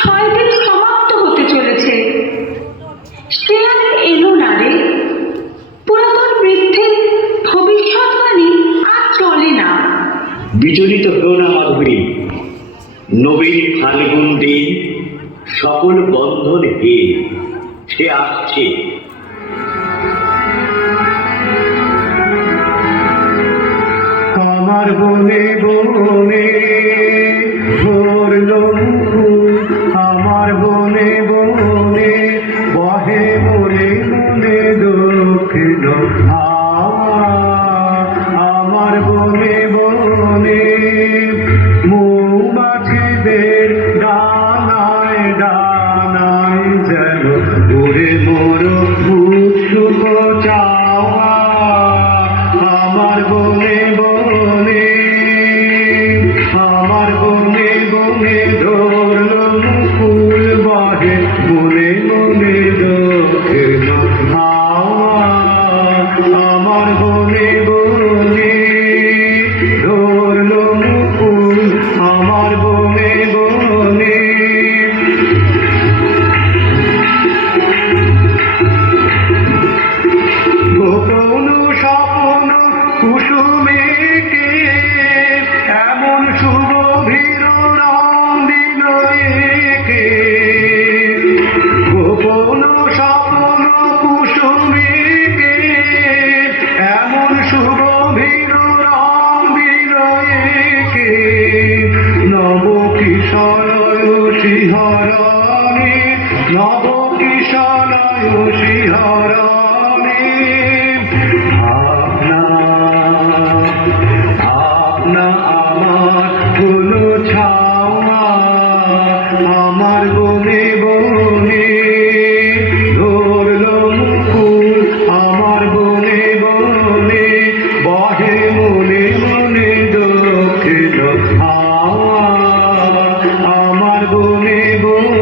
6 দিন সমাপ্ত হতে চলেছে। সে আর এলো না রে। পুরাতন বৃদ্ধের ভবিষ্যৎবাণী আর চলে না। বিচলিত হো না মাধবী, নবীন ফাল্গুন দিন, সকল বন্ধন হে, সে আসছে। আমার বনে বনে ভরলো ফুল, আমার বনে বনে বহে মনে মনে দক্ষিণ হাওয়া। আমার বনে বনে মৌমাছিদের ডানায় ডানায় যেন উড়ে মোর উৎসুক চাওয়া। আমার বনে বনে, আমার বনে বনে ধরলো ফুল বহে মনে মনে দক্ষিণ হাওয়া। আমার বনে বনে ধরলো ফুল, আমার বনে বনে। গোপন স্বপ্ন কুসুমেকে এমন সুগভীর রং দিল একে। গোপন স্বপ্ন কুসুমেকে এমন সুগভীর রং দিল একে। নব কিশলয় শিহরণে, নব কিশলয় শিহরণে। ভাবনা ভাবনা আমার কোনো ছাওয়া। আমার বনে বনে ধরলো ফুল, আমার বনে বনে বহে মনে মনে দক্ষিণ হাওয়া। আমার বনে বনে